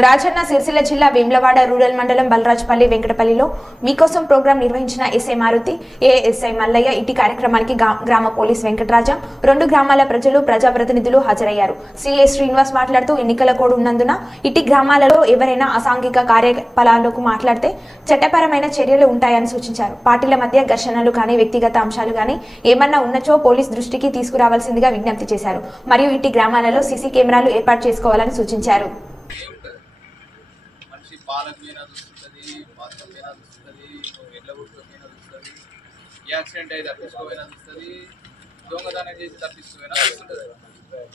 రాజన్న సిరిసిల్ల జిల్లా వేములవాడ రూరల్ మండలం బలరాజపల్లి వెంకటపల్లిలో మీకోసం ప్రోగ్రాం నిర్వహించిన ఎస్ఐ మారుతి, ఏఎస్ఐ మల్లయ్య, ఇటీ కార్యక్రమానికి గ్రామ పోలీస్ వెంకటరాజ, 2 గ్రామాల ప్రజలు, ప్రజాప్రతినిధులు హాజరయ్యారు. సిఐ శ్రీనివాస్ మాట్లాడుతూ ఎన్నికల కోడ్ ఉన్నందున ఇటీ గ్రామాలలో ఎవరైనా అసాంఘిక కార్యకలాపాలకు మాట్లాడితే చట్టపరమైన చర్యలు ఉంటాయని సూచించారు. పార్టీల మధ్య ఘర్షణలు కానీ వ్యక్తిగత అంశాలు కానీ ఏమన్నా ఉన్నచో పోలీస్ దృష్టికి తీసుకురావాల్సిందిగా విజ్ఞప్తి చేశారు. మరియు ఇటీ గ్రామాలలో సీసీ కెమెరాలు ఏర్పాటు చేసుకోవాలని సూచించారు. పాలకు పోయినా చూస్తుంది, పాత్ర పోయినా చూస్తుంది, ఎడ్ల గుట్టుకు పోయినా చూస్తుంది, యాక్సిడెంట్ అయి తప్పించుకోపోయినా చూస్తుంది, దొంగతనం చేసి తప్పించుకోపోయినా చూస్తుంటుంది.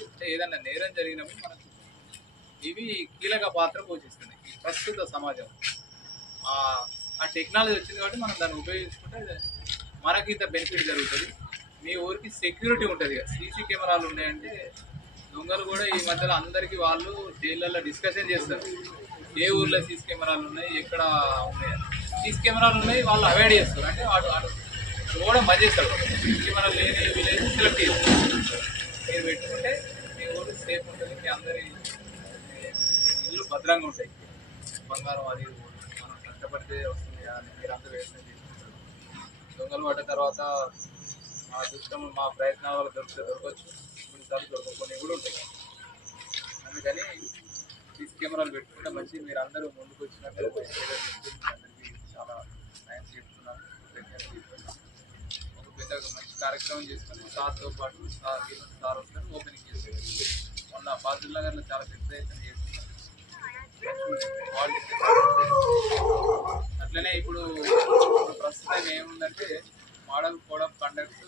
అంటే ఏదన్నా నేరం జరిగినప్పుడు మనకు ఇవి కీలక పాత్ర పోషిస్తుంది ఈ ప్రస్తుత సమాజం. ఆ టెక్నాలజీ వచ్చింది కాబట్టి మనం దాన్ని ఉపయోగించుకుంటే మనకి ఇంత బెనిఫిట్ జరుగుతుంది. మీ ఊరికి సెక్యూరిటీ ఉంటుంది. సీసీ కెమెరాలు ఉన్నాయంటే దొంగలు కూడా ఈ మధ్యలో అందరికీ వాళ్ళు జైళ్ళల్లో డిస్కషన్ చేస్తారు. ఏ ఊర్లో సీసీ కెమెరాలు ఉన్నాయి, ఎక్కడ ఉన్నాయి, సీసీ కెమెరాలు ఉన్నాయి వాళ్ళు అవాయిడ్ చేస్తారు. అంటే వాడు కూడా బంద్ చేస్తారు. సీసీ కెమెరాలు లేని విలేజ్ సెలెక్ట్ చేస్తారు. మీరు పెట్టుకుంటే మీ ఊరు సేఫ్ ఉంటుంది, మీ అందరి ఇల్లు భద్రంగా ఉంటాయి. బంగారం అది మనం కష్టపడితే వస్తుంది అని మీరు అందరూ వ్యవసాయం చేసుకుంటారు. దొంగలు పడ్డ తర్వాత మా దృష్టం మా ప్రయత్నాల వల్ల దొరకవచ్చు, కొన్నిసార్లు దొరకకొని కూడా ఉంటాయి. అందుకని సీసీ కెమెరాలు పెట్టుకుంటే మంచి. మీరు అందరూ ముందుకు వచ్చినట్టు అందరికీ చాలా థ్యాంక్స్ చెప్తున్నాను. ఒక పెద్ద మంచి కార్యక్రమం చేసుకుని సార్తో పాటు సార్ వస్తారు, ఓపెనింగ్ చేస్తారు. మొన్న ఫాజిల్ నగర్లో చాలా పెద్ద ఎత్తున చేస్తున్నారు. అట్లనే ఇప్పుడు ప్రస్తుతం ఏముందంటే మోడల్ కోడ్ ఆఫ్ కండక్ట్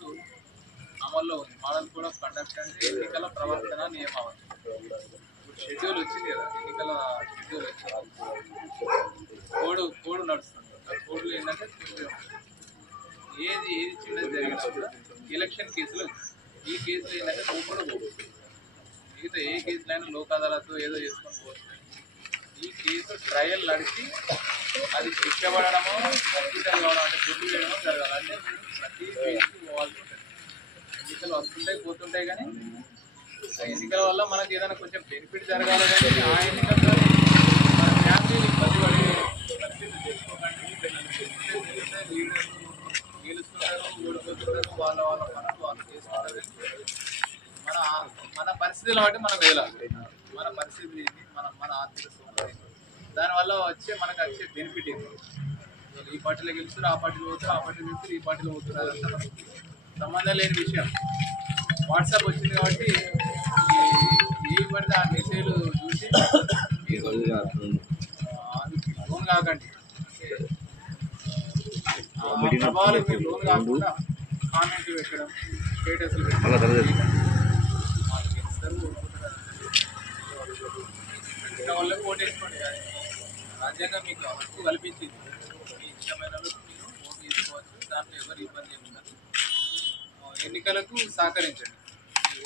అమల్లో ఉంది. మోడల్ కోడ్ ఆఫ్ కండక్ట్ అంటే ఎన్నికల ప్రవర్తన నియమావళి. షెడ్యూల్ వచ్చింది కదా, ఎన్నికల షెడ్యూల్ వచ్చింది, కోడ్ నడుస్తుంది. ఆ కోడ్లో ఏంటంటే ఏది చిన్నది జరిగినా కూడా ఎలక్షన్ కేసులు, ఈ కేసులు ఏంటంటే నువ్వు కూడా పోవచ్చు. మిగతా ఏ కేసులైనా లోక్ అదాలత్ ఏదో చేసుకొని పోవచ్చు. ఈ కేసు ట్రయల్ నడిచి అది శిక్ష పడడమో హాస్పిటల్ కావడం అంటే గుర్తు వేయడమో జరగాలి. అంటే ప్రతి కేసుకి పోవాల్సి ఉంటుంది. ఎన్నికలు వస్తుంటాయి పోతుంటాయి, కానీ ఎన్నికల వల్ల మనకి ఏదైనా కొంచెం బెనిఫిట్ జరగాలి. కానీ ఆ ఎన్నికల్లో మన ఫ్యామిలీని ఇబ్బంది పడి పరిస్థితి చేసుకోకండి. గెలుస్తున్నారు, ఓడిపోతున్నారు, వాళ్ళ పనులు వాళ్ళు చేసుకుంటారు. మన పరిస్థితులు బట్టి మనం వేయాలి. మన పరిస్థితి మన ఆర్థిక సౌకర్యం, దానివల్ల మనకు వచ్చే బెనిఫిట్ ఏంటి? ఈ పార్టీలో గెలుస్తారు, ఆ పార్టీలో పోతారు, ఆ పార్టీలో గెలుస్తారు, ఈ పార్టీలో పోతున్నారు. అదంతా మనకి సంబంధం లేని విషయం. వాట్సాప్ వచ్చింది కాబట్టి ఏ పడితే ఆ మెసేజ్లు చూసి మీరు లోన్ కాకండి. ప్రభావాలకు మీరు లోన్ కాకుండా కామెంట్లు పెట్టడం, స్టేటస్లు పెట్టడం, వాళ్ళు గెలుస్తారు, ఓడిపోతారు. వాళ్ళకి ఓటేసుకోండి. రాజ్యాంగం మీకు హక్కు కల్పించింది. మీ ఇష్టమైన మీరు ఓటు తీసుకోవచ్చు. దాంట్లో ఎవరు ఇబ్బంది ఏమి ఉండదు. ఎన్నికలకు సహకరించండి.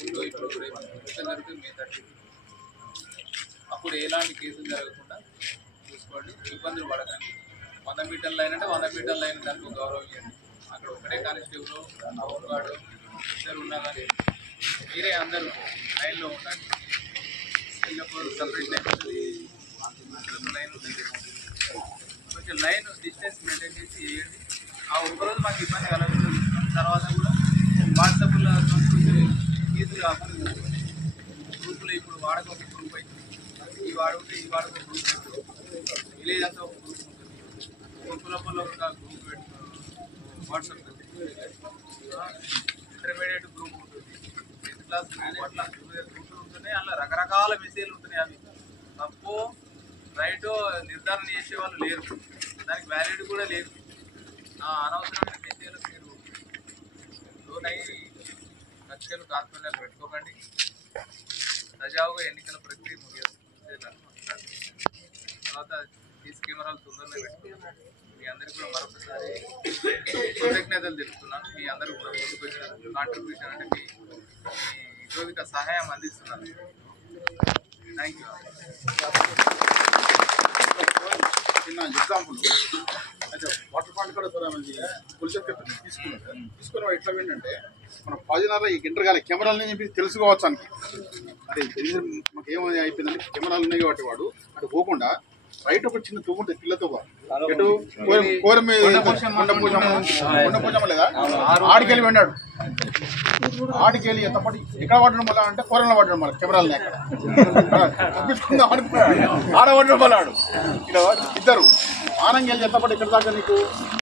ఊళ్ళో ఇప్పుడు ఎన్నికలు జరుగుతుంది మే 30. అప్పుడు ఎలాంటి కేసులు జరగకుండా చూసుకోండి. ఇబ్బందులు పడకండి. 100 మీటర్ల లైన్ అంటే 100 మీటర్ల లైన్ దానికి గౌరవం ఇవ్వండి. అక్కడ ఒకటే కానిస్టేబుల్, హోంగార్డు ఇద్దరు ఉన్నా కానీ మీరే అందరూ లైన్లో ఉండండి. వెళ్ళినప్పుడు సపరేట్ లైన్ ఉంటుంది, లైన్ ఉంటుంది. కొంచెం లైన్ డిస్టెన్స్ మెయింటైన్ చేసి వేయండి. ఆ ఒక్కరోజు మాకు ఇబ్బంది కలగకుండా తర్వాత కూడా వాట్సాప్లో ఈజీ కాకుండా గ్రూపులో ఇప్పుడు వాడక ఒక గ్రూప్ అవుతుంది. ఈ వాడుకుంటే ఈ వాడక గ్రూప్ అవుతుంది. విలేజ్ అంతా ఒక గ్రూప్ ఉంటుంది. కులపల్లో ఒక గ్రూప్ పెట్టుకో, వాట్సాప్ ఇంటర్మీడియట్ గ్రూప్ ఉంటుంది, 10th క్లాస్ గ్రూప్, అట్లా గ్రూపులు ఉంటున్నాయి. అలా రకరకాల మెసేజ్లు ఉంటున్నాయి. అవి తప్పు రైటో నిర్ధారణ చేసే వాళ్ళు లేరు, దానికి వ్యాలిడ్ కూడా లేదు. అనవసరమైన మెసేజ్లు మీరు లోన్ అయ్యి లక్ష్యాలు కార్పణ్యాలు పెట్టుకోకండి. సజావుగా ఎన్నికల ప్రక్రియ ముగిస్తుంది. తర్వాత సీసీ కెమెరాలు తొందరగా పెట్టుకోండి. మీ అందరికీ కూడా మరొకసారి కృతజ్ఞతలు తెలుపుతున్నాను. మీ అందరూ కూడా ముందుకు వచ్చిన కాంట్రిబ్యూషన్ అంటే మీ నిరోధిక సహాయం అందిస్తున్నాను. Thank you. చిన్న ఎగ్జాంపుల్ అయితే వాటర్ పాయింట్ కూడా కొలిసేపు తీసుకుని ఎట్లా ఏంటంటే మన పాజినార్లో ఈ ఇంటర్గాలి కెమెరాలని చెప్పి తెలుసుకోవచ్చు అని అది మాకు ఏమని అయిపోయిందంటే కెమెరాలు ఉన్నాయి కాబట్టి వాడు అటు పోకుండా రైట్ ఒక చిన్న తువ్వు ఉంటుంది పిల్లతో ఎటు కొండపోచమ్మ లేదా ఆడికెళ్ళి వెళ్ళాడు. ఆడికెళ్ళి ఎంతపాటి ఎక్కడ పడడం వల్ల అంటే కూరలో పడడం వల్ల కెమెరాలని అక్కడ తప్పించుకుందాం అనుకున్నాడు. ఆడ పడడం వల్ల ఇద్దరు ఆనంగెళ్ళి ఎంతపాటి ఎక్కడ దాకా నీకు